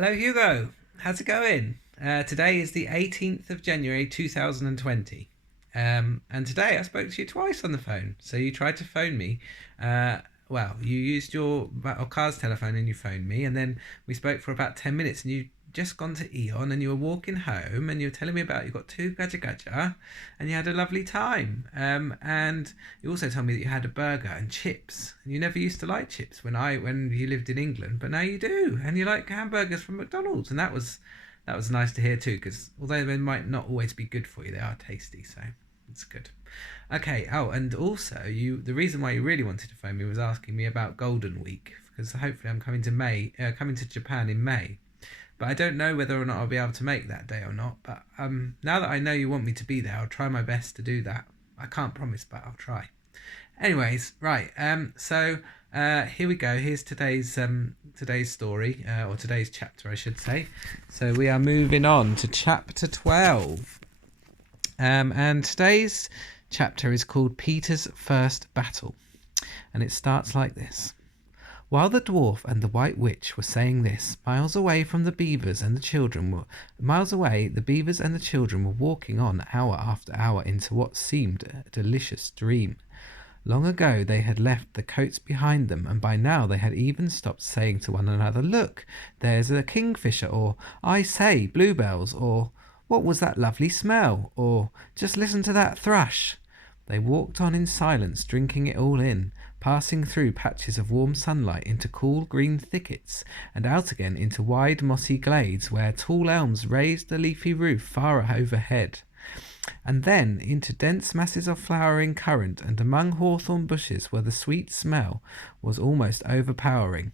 Hello, Hugo. How's it going? Today is the 18th of January 2020. And today I spoke to you twice on the phone. So you tried to phone me. Uh, you used your car's telephone and you phoned me. And then we spoke for about 10 minutes and you just gone to Eon and you were walking home and you were telling me about you got two gaja gaja and you had a lovely time. And you also told me that you had a burger and chips. And you never used to like chips when you lived in England, but now you do, and you like hamburgers from McDonald's, and that was nice to hear too. Because although they might not always be good for you, they are tasty, so it's good. Okay. Oh, and also the reason why you really wanted to phone me was asking me about Golden Week because hopefully I'm coming to Japan in May. But I don't know whether or not I'll be able to make that day or not. But now that I know you want me to be there, I'll try my best to do that. I can't promise, but I'll try. Anyways, right. Here we go. Here's today's story, or today's chapter, I should say. So we are moving on to chapter 12. And today's chapter is called Peter's First Battle, and it starts like this. While the dwarf and the white witch were saying this, the beavers and the children were walking on hour after hour into what seemed a delicious dream. Long ago they had left the coats behind them, and by now they had even stopped saying to one another, "Look, there's a kingfisher," or "I say, bluebells," or "What was that lovely smell?" or "Just listen to that thrush." They walked on in silence, drinking it all in, passing through patches of warm sunlight into cool green thickets, and out again into wide mossy glades where tall elms raised the leafy roof far overhead, and then into dense masses of flowering currant, and among hawthorn bushes where the sweet smell was almost overpowering.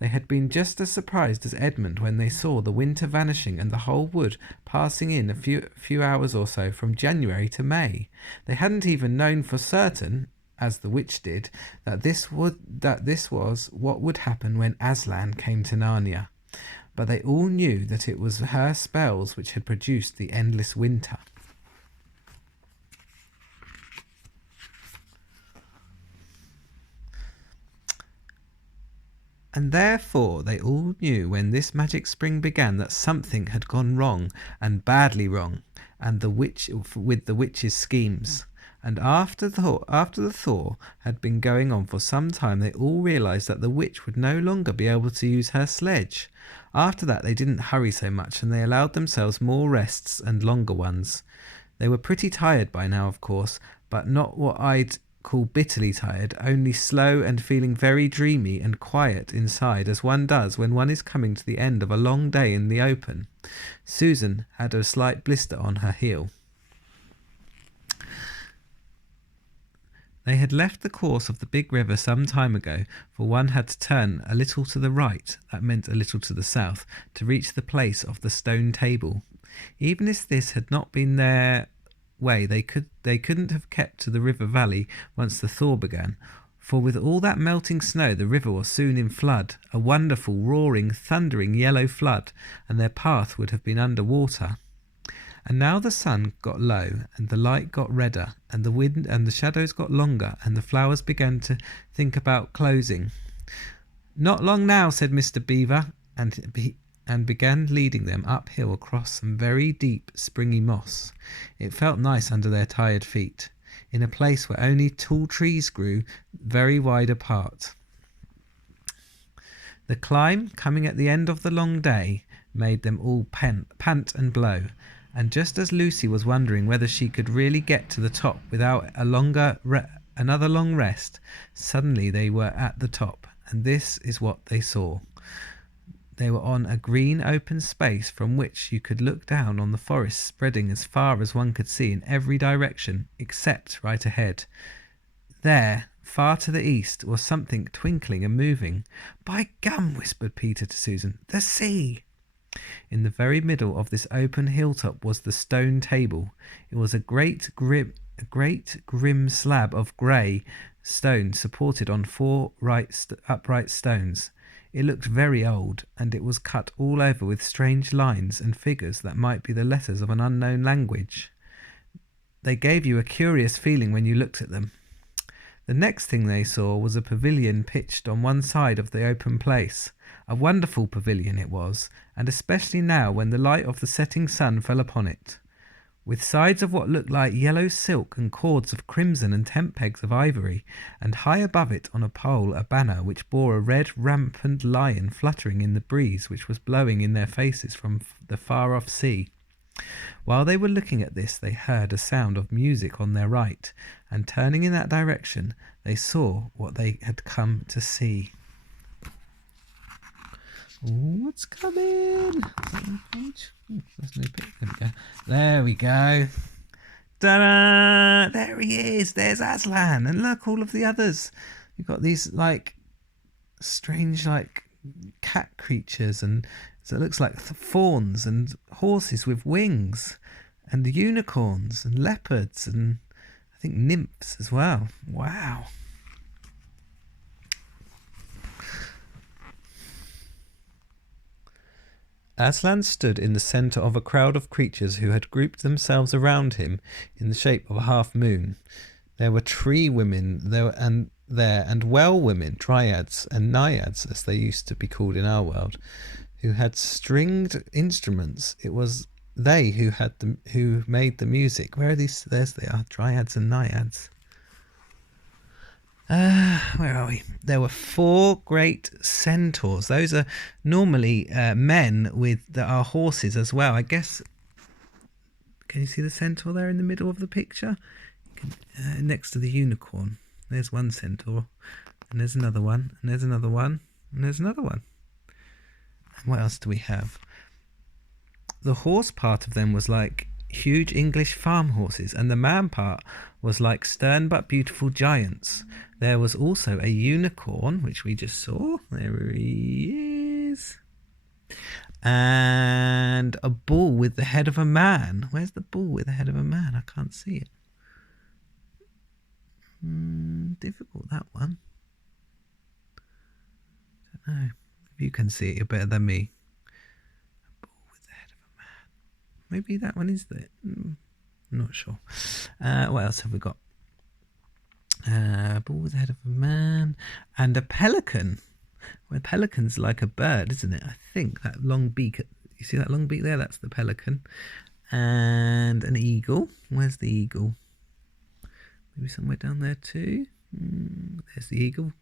They had been just as surprised as Edmund when they saw the winter vanishing and the whole wood passing in a few hours or so from January to May. They hadn't even known for certain, as the witch did, that this was what would happen when Aslan came to Narnia. But they all knew that it was her spells which had produced the endless winter. And therefore they all knew when this magic spring began that something had gone wrong, and badly wrong, and with the witch's schemes. And after the thaw had been going on for some time, they all realized that the witch would no longer be able to use her sledge. After that they didn't hurry so much, and they allowed themselves more rests and longer ones. They were pretty tired by now, of course, but not what I'd call bitterly tired, only slow and feeling very dreamy and quiet inside, as one does when one is coming to the end of a long day in the open. Susan had a slight blister on her heel. They had left the course of the big river some time ago, for one had to turn a little to the right, that meant a little to the south, to reach the place of the stone table. Even if this had not been their way, they couldn't have kept to the river valley once the thaw began, for with all that melting snow the river was soon in flood, a wonderful, roaring, thundering yellow flood, and their path would have been under water. And now the sun got low, and the light got redder, and the wind and the shadows got longer, and the flowers began to think about closing. "Not long now," said Mr. Beaver, and began leading them uphill across some very deep, springy moss. It felt nice under their tired feet, in a place where only tall trees grew very wide apart. The climb, coming at the end of the long day, made them all pant and blow, and just as Lucy was wondering whether she could really get to the top without another long rest, suddenly they were at the top, and this is what they saw. They were on a green open space from which you could look down on the forest spreading as far as one could see in every direction, except right ahead. There, far to the east, was something twinkling and moving. "By gum," whispered Peter to Susan, "the sea!" In the very middle of this open hilltop was the stone table. It was a great grim slab of grey stone supported on four upright stones. It looked very old, and it was cut all over with strange lines and figures that might be the letters of an unknown language. They gave you a curious feeling when you looked at them. The next thing they saw was a pavilion pitched on one side of the open place. A wonderful pavilion it was, and especially now when the light of the setting sun fell upon it, with sides of what looked like yellow silk and cords of crimson and tent pegs of ivory, and high above it on a pole a banner which bore a red rampant lion fluttering in the breeze which was blowing in their faces from the far-off sea. While they were looking at this, they heard a sound of music on their right, and turning in that direction, they saw what they had come to see. What's coming? There's no picture. There we go. Ta-da! There he is. There's Aslan. And look, all of the others. You've got these, strange, cat creatures, and so it looks like fawns and horses with wings, and unicorns and leopards, and I think nymphs as well. Wow. Aslan stood in the centre of a crowd of creatures who had grouped themselves around him in the shape of a half moon. There were tree women and well women, dryads and naiads, as they used to be called in our world, who had stringed instruments. It was they who made the music. Where are these? There they are, dryads and naiads. Where are we? There were 4 great centaurs. Those are normally men that are horses as well. I guess. Can you see the centaur there in the middle of the picture? Next to the unicorn. There's one centaur, and there's another one, and there's another one, and there's another one. And what else do we have? The horse part of them was like huge English farm horses, and the man part was like stern but beautiful giants. There was also a unicorn, which we just saw. There he is. And a bull with the head of a man. Where's the bull with the head of a man? I can't see it. Difficult, that one. Don't know. If you can see it, you're better than me. A bull with the head of a man. Maybe that one is there. I'm not sure. What else have we got? A bull with the head of a man. And a pelican. Well, a pelican's like a bird, isn't it? I think that long beak. You see that long beak there? That's the pelican. And an eagle. Where's the eagle? Maybe somewhere down there too. There's the eagle.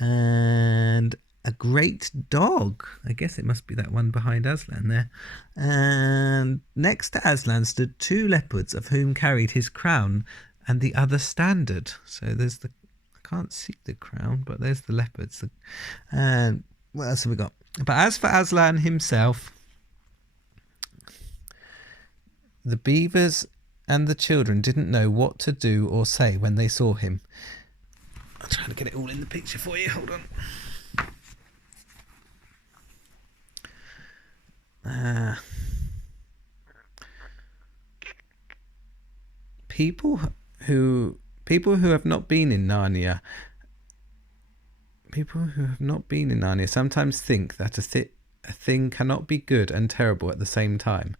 And a great dog. I guess it must be that one behind Aslan there. And next to Aslan stood 2 leopards, of whom carried his crown and the other standard. So there's I can't see the crown, but there's the leopards. And what else have we got? But as for Aslan himself, the beavers and the children didn't know what to do or say when they saw him. I'm trying to get it all in the picture for you. Hold on. People who have not been in Narnia. People who have not been in Narnia sometimes think that a thing cannot be good and terrible at the same time.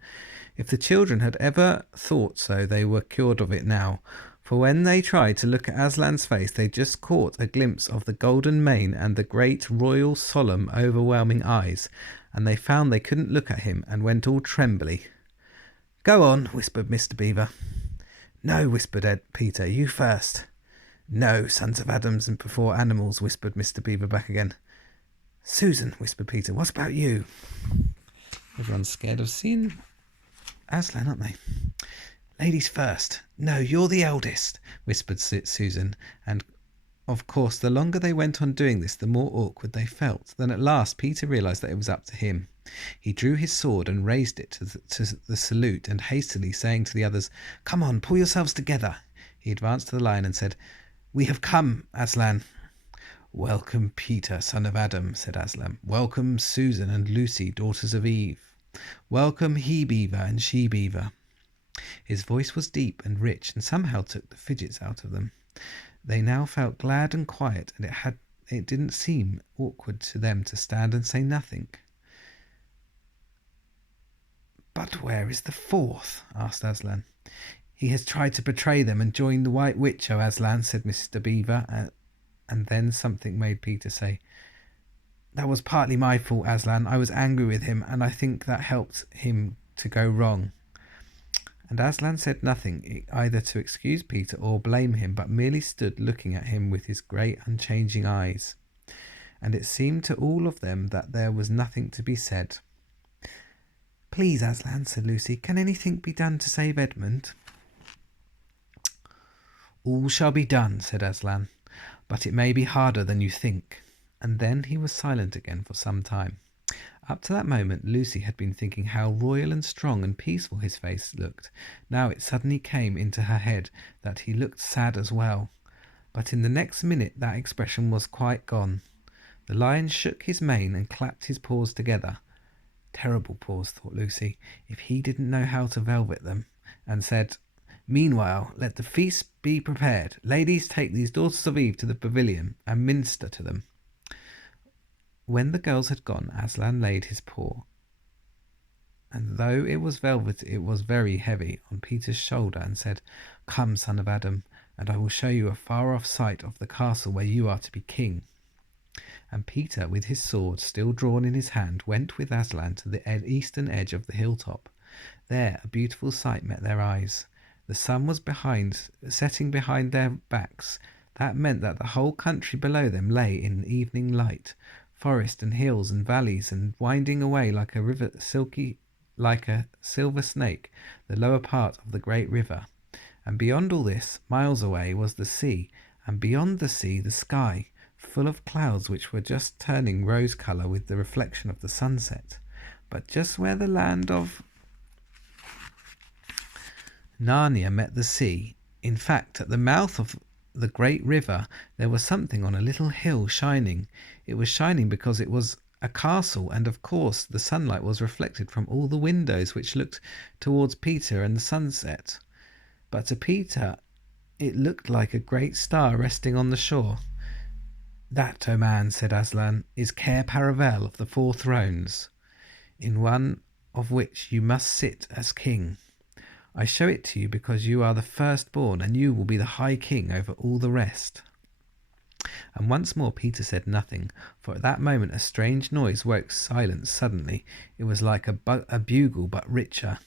If the children had ever thought so, they were cured of it now. For when they tried to look at Aslan's face, they just caught a glimpse of the golden mane and the great, royal, solemn, overwhelming eyes, and they found they couldn't look at him and went all trembly. "Go on," whispered Mr. Beaver. "No," whispered Peter, "you first." "No, sons of Adams and before animals," whispered Mr. Beaver back again. "Susan," whispered Peter, "what about you?" Everyone's scared of seeing Aslan, aren't they? "Ladies first." "No, you're the eldest," whispered Susan, and of course the longer they went on doing this, the more awkward they felt. Then at last Peter realised that it was up to him. He drew his sword and raised it to the salute, and hastily saying to the others, "Come on, pull yourselves together," he advanced to the lion and said, "We have come, Aslan." "Welcome, Peter, son of Adam," said Aslan. "Welcome, Susan and Lucy, daughters of Eve. Welcome, he-beaver and she-beaver." His voice was deep and rich, and somehow took the fidgets out of them. They now felt glad and quiet, and it didn't seem awkward to them to stand and say nothing. "But where is the 4th?" asked Aslan. He has tried to betray them and join the White Witch, O Aslan, said Mr. Beaver, and then something made Peter say, "That was partly my fault, Aslan. I was angry with him, and I think that helped him to go wrong." And Aslan said nothing either to excuse Peter or blame him, but merely stood looking at him with his great unchanging eyes. And it seemed to all of them that there was nothing to be said. "Please, Aslan," said Lucy, "can anything be done to save Edmund?" "All shall be done," said Aslan, "but it may be harder than you think." And then he was silent again for some time. Up to that moment Lucy had been thinking how royal and strong and peaceful his face looked. Now it suddenly came into her head that he looked sad as well. But in the next minute that expression was quite gone. The lion shook his mane and clapped his paws together. Terrible paws, thought Lucy, if he didn't know how to velvet them, and said, "Meanwhile, let the feast be prepared. Ladies, take these daughters of Eve to the pavilion and minister to them." When the girls had gone, Aslan laid his paw, and though it was velvet, it was very heavy, on Peter's shoulder, and said, "Come, son of Adam, and I will show you a far-off sight of the castle where you are to be king." And Peter, with his sword still drawn in his hand, went with Aslan to the eastern edge of the hilltop. There a beautiful sight met their eyes. The sun was setting behind their backs. That meant that the whole country below them lay in evening light. Forest and hills and valleys, and winding away like a river, like a silver snake, the lower part of the great river. And beyond all this, miles away, was the sea, and beyond the sea the sky, full of clouds which were just turning rose colour with the reflection of the sunset. But just where the land of Narnia met the sea, in fact at the mouth of the great river, there was something on a little hill shining. It was shining because it was a castle, and of course the sunlight was reflected from all the windows which looked towards Peter and the sunset. But to Peter it looked like a great star resting on the shore. "That, O man," said Aslan, "is Cair Paravel of the Four Thrones, in one of which you must sit as king. I show it to you because you are the firstborn, and you will be the high king over all the rest." And once more Peter said nothing, for at that moment a strange noise woke silence suddenly. It was like a bugle, but richer.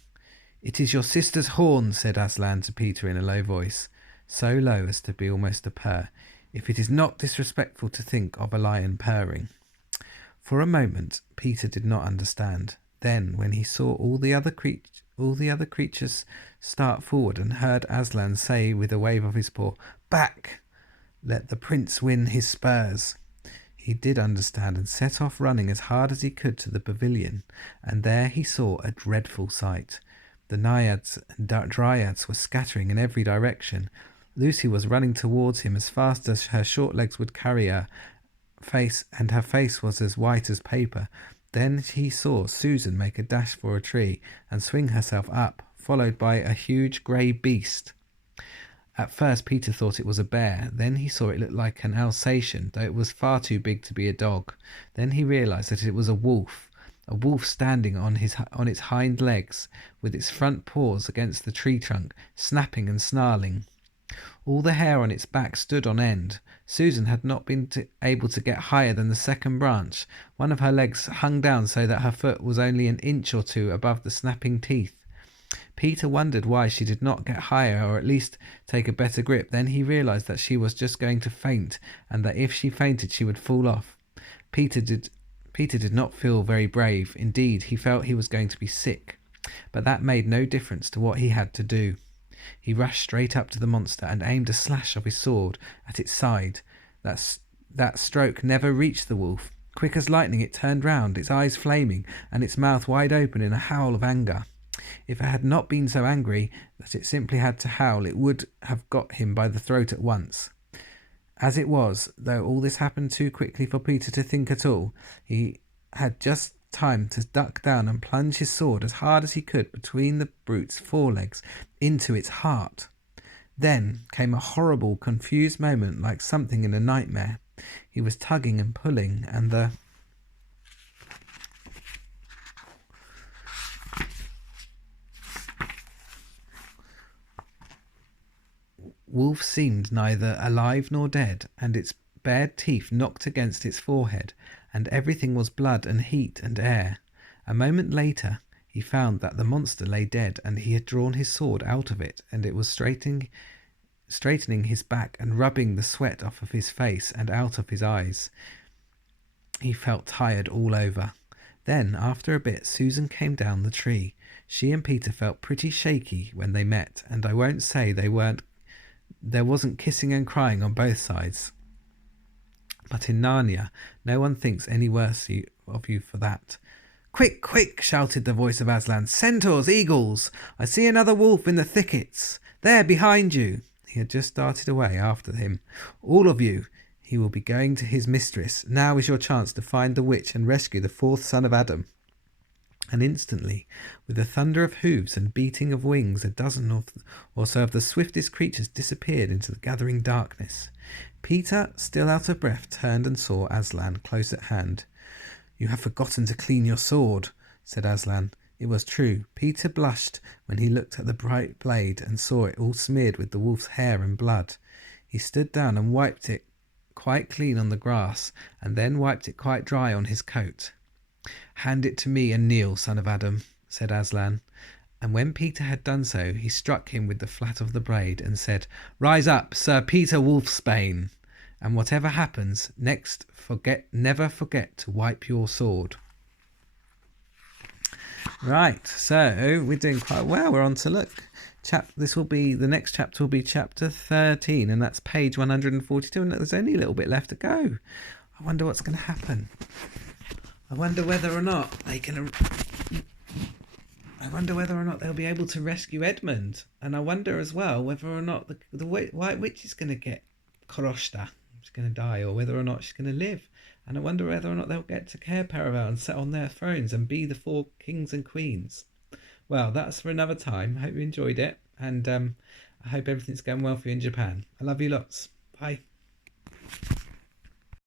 "It is your sister's horn," said Aslan to Peter in a low voice, so low as to be almost a purr, "if it is not disrespectful to think of a lion purring." For a moment Peter did not understand. Then, when he saw all the other creatures start forward, and heard Aslan say with a wave of his paw, "Back! Let the prince win his spurs," he did understand, and set off running as hard as he could to the pavilion. And there he saw a dreadful sight. The naiads and dryads were scattering in every direction. Lucy was running towards him as fast as her short legs would carry her face, and her face was as white as paper. Then he saw Susan make a dash for a tree and swing herself up, followed by a huge grey beast. At first Peter thought it was a bear. Then he saw it looked like an Alsatian, though it was far too big to be a dog. Then he realised that it was a wolf standing on its hind legs, with its front paws against the tree trunk, snapping and snarling. All the hair on its back stood on end. Susan had not been able to get higher than the second branch. One of her legs hung down so that her foot was only an inch or two above the snapping teeth. Peter wondered why she did not get higher, or at least take a better grip. Then he realised that she was just going to faint, and that if she fainted she would fall off. Peter did not feel very brave. Indeed, he felt he was going to be sick. But that made no difference to what he had to do. He rushed straight up to the monster and aimed a slash of his sword at its side. That stroke never reached the wolf. Quick as lightning it turned round, its eyes flaming, and its mouth wide open in a howl of anger. If it had not been so angry that it simply had to howl, it would have got him by the throat at once. As it was, though all this happened too quickly for Peter to think at all, he had just time to duck down and plunge his sword as hard as he could between the brute's forelegs into its heart. Then came a horrible, confused moment like something in a nightmare. He was tugging and pulling, and the wolf seemed neither alive nor dead, and its bared teeth knocked against its forehead, and everything was blood and heat and air. A moment later he found that the monster lay dead, and he had drawn his sword out of it, and it was straightening his back and rubbing the sweat off of his face and out of his eyes. He felt tired all over. Then, after a bit, Susan came down the tree. She and Peter felt pretty shaky when they met, and I won't say there wasn't kissing and crying on both sides. But in Narnia, no one thinks any worse of you for that. "Quick, quick!" shouted the voice of Aslan. "Centaurs, eagles! I see another wolf in the thickets. There, behind you!" He had just started away after him. "All of you! He will be going to his mistress. Now is your chance to find the witch and rescue the fourth son of Adam." And instantly, with the thunder of hooves and beating of wings, a dozen or so of the swiftest creatures disappeared into the gathering darkness. Peter, still out of breath, turned and saw Aslan close at hand. "You have forgotten to clean your sword," said Aslan. It was true. Peter blushed when he looked at the bright blade and saw it all smeared with the wolf's hair and blood. He stood down and wiped it quite clean on the grass, and then wiped it quite dry on his coat. "Hand it to me and kneel, son of Adam," said Aslan. And when Peter had done so, he struck him with the flat of the blade and said, "Rise up, Sir Peter Wolfsbane, and whatever happens next, never forget to wipe your sword." Right, so we're doing quite well. We're on to look. The next chapter will be chapter 13, and that's page 142, and there's only a little bit left to go. I wonder what's going to happen. I wonder whether or not they'll be able to rescue Edmund, and I wonder as well whether or not the White Witch is going to get Koroshta. She's going to die, or whether or not she's going to live. And I wonder whether or not they'll get to Cair Paravel and sit on their thrones and be the four kings and queens. Well, that's for another time. I hope you enjoyed it, and I hope everything's going well for you in Japan. I love you lots. Bye.